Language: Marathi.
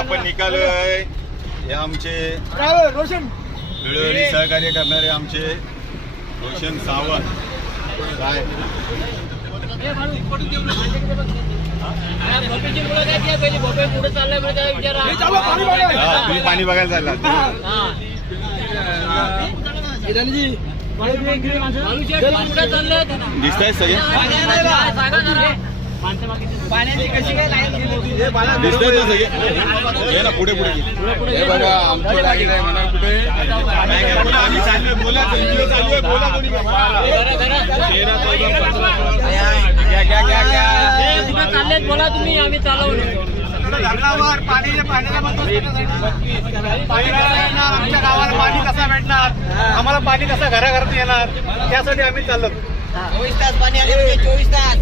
आपण निघालोय हे आमचे वेळोवेळी सहकार्य करणारे आमचे रोशन सावंत साहेब. तुम्ही पाणी बघायला चालला दिसताय सगळे दिसताय ना सगळे हे ना पुढे पुढे हे बघा आमची गाडी आहे म्हणा कुठे आम्ही चाललोय बोला चालू आहे बोला कोणी चाललेत बोला तुम्ही आम्ही चालवलो धरणावर पाण्याला आमच्या गावाला पाणी कसं भेटणार आम्हाला पाणी कसं घराघरात येणार त्यासाठी आम्ही चाललो 24 तास पाणी आले 24 तास